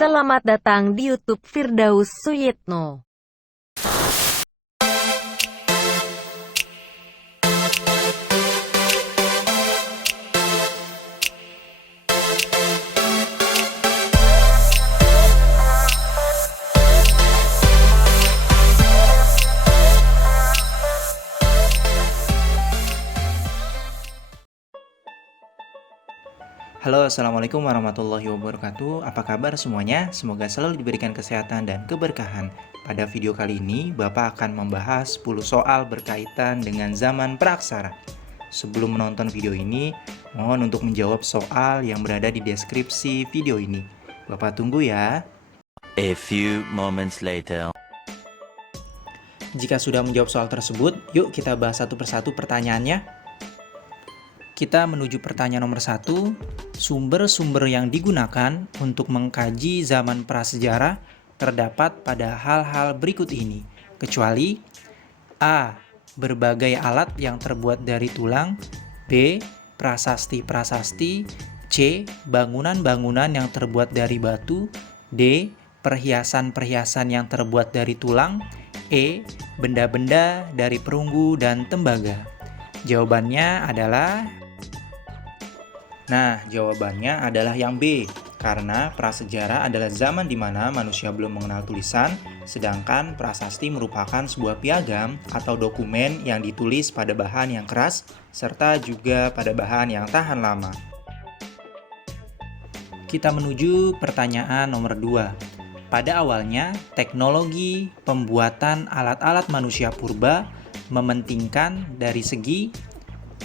Selamat datang di YouTube Firdaus Suyitno. Halo, Assalamualaikum warahmatullahi wabarakatuh. Apa kabar semuanya? Semoga selalu diberikan kesehatan dan keberkahan. Pada video kali ini, Bapak akan membahas 10 soal berkaitan dengan zaman praaksara. Sebelum menonton video ini, mohon untuk menjawab soal yang berada di deskripsi video ini. Bapak tunggu ya. A few moments later. Jika sudah menjawab soal tersebut, yuk kita bahas satu persatu pertanyaannya. Kita menuju pertanyaan nomor 1. Sumber-sumber yang digunakan untuk mengkaji zaman prasejarah terdapat pada hal-hal berikut ini, kecuali A. Berbagai alat yang terbuat dari tulang, B. Prasasti-prasasti, C. Bangunan-bangunan yang terbuat dari batu, D. Perhiasan-perhiasan yang terbuat dari tulang, E. Benda-benda dari perunggu dan tembaga. Jawabannya adalah yang B, karena prasejarah adalah zaman di mana manusia belum mengenal tulisan, sedangkan prasasti merupakan sebuah piagam atau dokumen yang ditulis pada bahan yang keras, serta juga pada bahan yang tahan lama. Kita menuju pertanyaan nomor 2. Pada awalnya, teknologi pembuatan alat-alat manusia purba mementingkan dari segi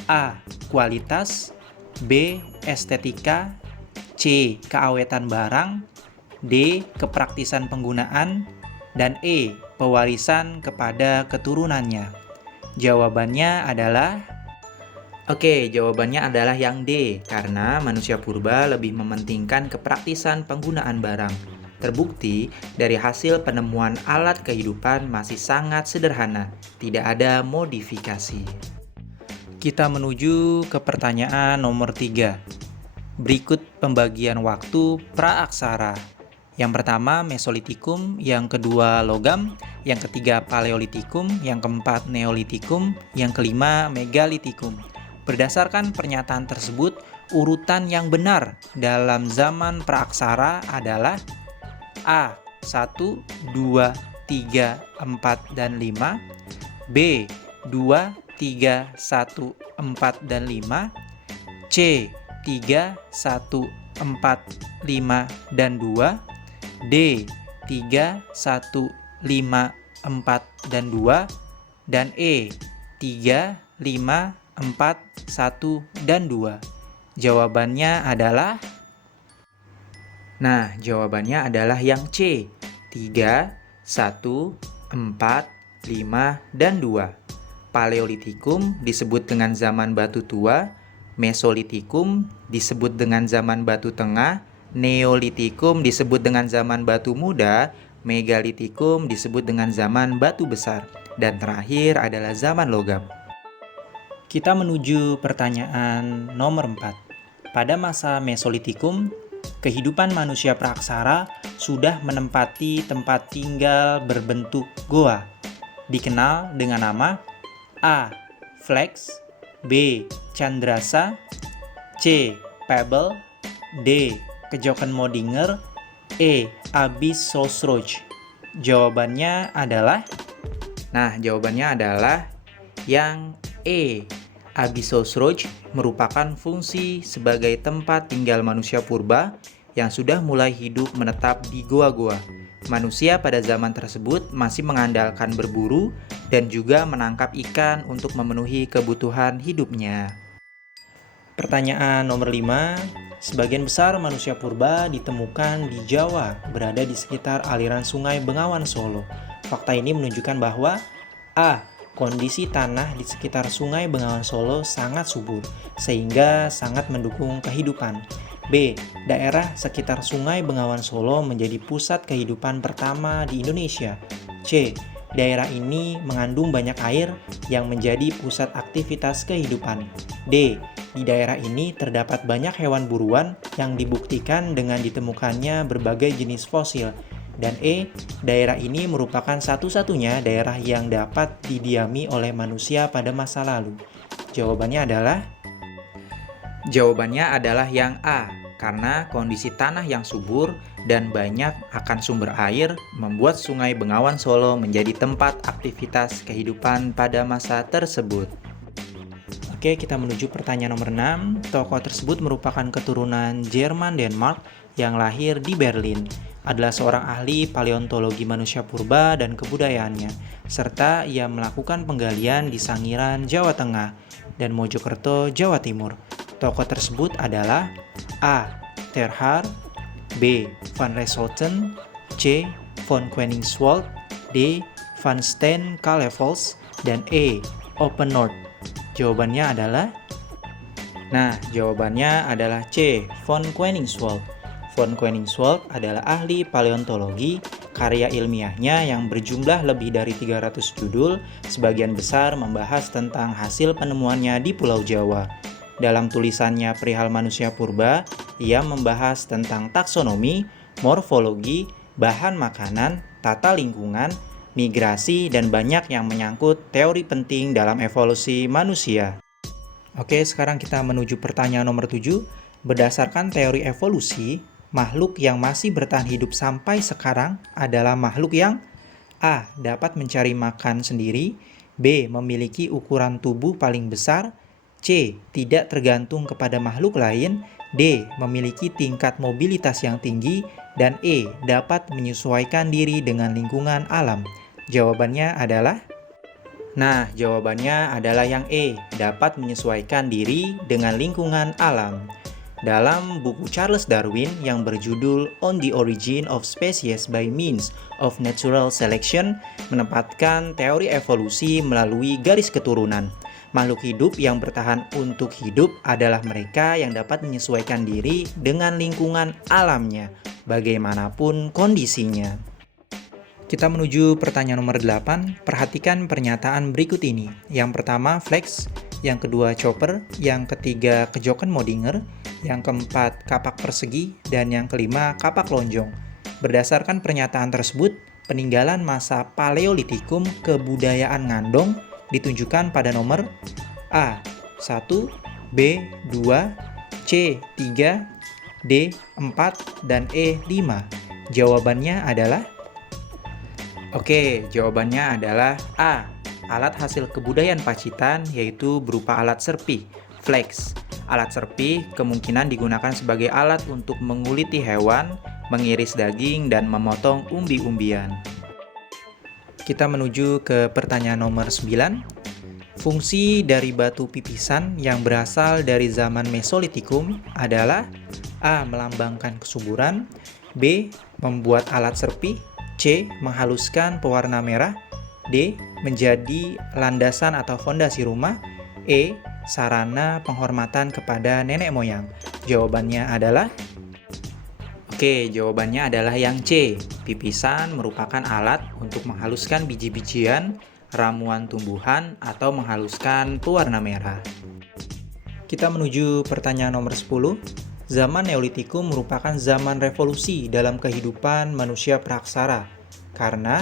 A. Kualitas, B. Estetika, C. Keawetan barang, D. Kepraktisan penggunaan, dan E. Pewarisan kepada keturunannya. Jawabannya adalah yang D, karena manusia purba lebih mementingkan kepraktisan penggunaan barang. Terbukti dari hasil penemuan alat kehidupan masih sangat sederhana, tidak ada modifikasi. Kita menuju ke pertanyaan nomor 3. Berikut pembagian waktu praaksara. Yang pertama Mesolitikum, yang kedua logam, yang ketiga Paleolitikum, yang keempat Neolitikum, yang kelima Megalitikum. Berdasarkan pernyataan tersebut, urutan yang benar dalam zaman praaksara adalah A. 1, 2, 3, 4, dan 5, B. 2, 3, 1, 4, dan 5, C. 3, 1, 4, 5, dan 2, D. 3, 1, 5, 4, dan 2, dan E. 3, 5, 4, 1, dan 2. Jawabannya adalah yang C. 3, 1, 4, 5, dan 2. Paleolitikum disebut dengan zaman batu tua, Mesolitikum disebut dengan zaman batu tengah, Neolitikum disebut dengan zaman batu muda, Megalitikum disebut dengan zaman batu besar, dan terakhir adalah zaman logam. Kita menuju pertanyaan nomor 4. Pada masa Mesolitikum, kehidupan manusia praaksara sudah menempati tempat tinggal berbentuk goa, dikenal dengan nama A. Flex, B. Chandrasa, C. Pebble, D. Kejoken Modinger, E. Abyss Sosroch. Jawabannya adalah yang E. Abyss Sosroch merupakan fungsi sebagai tempat tinggal manusia purba yang sudah mulai hidup menetap di goa-goa. Manusia pada zaman tersebut masih mengandalkan berburu dan juga menangkap ikan untuk memenuhi kebutuhan hidupnya. Pertanyaan nomor 5. Sebagian besar manusia purba ditemukan di Jawa, berada di sekitar aliran sungai Bengawan Solo. Fakta ini menunjukkan bahwa A. Kondisi tanah di sekitar sungai Bengawan Solo sangat subur, sehingga sangat mendukung kehidupan. B. Daerah sekitar sungai Bengawan Solo menjadi pusat kehidupan pertama di Indonesia. C. daerah ini mengandung banyak air yang menjadi pusat aktivitas kehidupan. D. Di daerah ini terdapat banyak hewan buruan yang dibuktikan dengan ditemukannya berbagai jenis fosil. Dan E. Daerah ini merupakan satu-satunya daerah yang dapat didiami oleh manusia pada masa lalu. Jawabannya adalah yang A, karena kondisi tanah yang subur dan banyak akan sumber air membuat Sungai Bengawan Solo menjadi tempat aktivitas kehidupan pada masa tersebut. Oke, kita menuju pertanyaan nomor 6. Tokoh tersebut merupakan keturunan Jerman Denmark yang lahir di Berlin. Adalah seorang ahli paleontologi manusia purba dan kebudayaannya, serta ia melakukan penggalian di Sangiran, Jawa Tengah, dan Mojokerto, Jawa Timur. Tokoh tersebut adalah A. Ter Haar, B. Van Resholten, C. Von Koningswald, D. Van Steen Kalevels, dan E. Open North. Jawabannya adalah C. Von Koningswald. Von Koningswald adalah ahli paleontologi. Karya ilmiahnya yang berjumlah lebih dari 300 judul, sebagian besar membahas tentang hasil penemuannya di Pulau Jawa. Dalam tulisannya Perihal Manusia Purba, ia membahas tentang taksonomi, morfologi, bahan makanan, tata lingkungan, migrasi, dan banyak yang menyangkut teori penting dalam evolusi manusia. Oke, sekarang kita menuju pertanyaan nomor 7. Berdasarkan teori evolusi, makhluk yang masih bertahan hidup sampai sekarang adalah makhluk yang A. Dapat mencari makan sendiri, B. Memiliki ukuran tubuh paling besar, C. Tidak tergantung kepada makhluk lain, D. Memiliki tingkat mobilitas yang tinggi, dan E. Dapat menyesuaikan diri dengan lingkungan alam. Jawabannya adalah yang E. Dapat menyesuaikan diri dengan lingkungan alam. Dalam buku Charles Darwin yang berjudul On the Origin of Species by Means of Natural Selection, menempatkan teori evolusi melalui garis keturunan. Makhluk hidup yang bertahan untuk hidup adalah mereka yang dapat menyesuaikan diri dengan lingkungan alamnya, bagaimanapun kondisinya. Kita menuju pertanyaan nomor 8. Perhatikan pernyataan berikut ini. Yang pertama, flex. Yang kedua, chopper. Yang ketiga, kejokan Modinger. Yang keempat, kapak persegi. Dan yang kelima, kapak lonjong. Berdasarkan pernyataan tersebut, peninggalan masa Paleolitikum kebudayaan Ngandong ditunjukkan pada nomor A. 1, B. 2, C. 3, D. 4, dan E. 5. Jawabannya adalah A. Alat hasil kebudayaan Pacitan, yaitu berupa alat serpih, flex. Alat serpih kemungkinan digunakan sebagai alat untuk menguliti hewan, mengiris daging, dan memotong umbi-umbian. Kita menuju ke pertanyaan nomor 9. Fungsi dari batu pipisan yang berasal dari zaman Mesolitikum adalah A. Melambangkan kesuburan, B. Membuat alat serpih, C. Menghaluskan pewarna merah, D. Menjadi landasan atau fondasi rumah, E. Sarana penghormatan kepada nenek moyang. Jawabannya adalah yang C. Pipisan merupakan alat untuk menghaluskan biji-bijian, ramuan tumbuhan, atau menghaluskan pewarna merah. Kita menuju pertanyaan nomor 10. Zaman Neolitikum merupakan zaman revolusi dalam kehidupan manusia praksara karena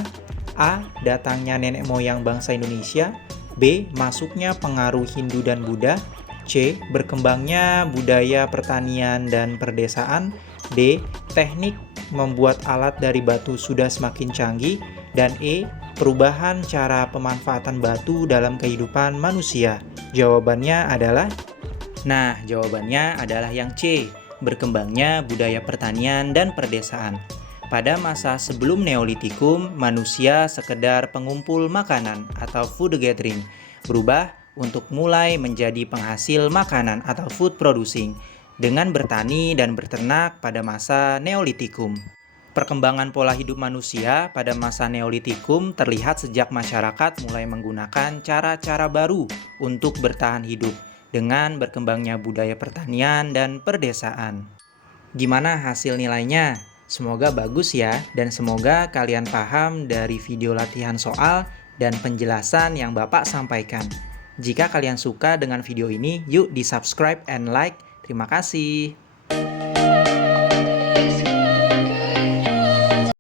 A. Datangnya nenek moyang bangsa Indonesia, B. Masuknya pengaruh Hindu dan Buddha, C. Berkembangnya budaya pertanian dan perdesaan, D. Teknik membuat alat dari batu sudah semakin canggih, dan E. Perubahan cara pemanfaatan batu dalam kehidupan manusia. Jawabannya adalah yang C. Berkembangnya budaya pertanian dan perdesaan. Pada masa sebelum Neolitikum, manusia sekedar pengumpul makanan atau food gathering, berubah untuk mulai menjadi penghasil makanan atau food producing dengan bertani dan beternak pada masa Neolitikum. Perkembangan pola hidup manusia pada masa Neolitikum terlihat sejak masyarakat mulai menggunakan cara-cara baru untuk bertahan hidup dengan berkembangnya budaya pertanian dan perdesaan. Gimana hasil nilainya? Semoga bagus ya, dan semoga kalian paham dari video latihan soal dan penjelasan yang Bapak sampaikan. Jika kalian suka dengan video ini, yuk di subscribe and like. Terima kasih.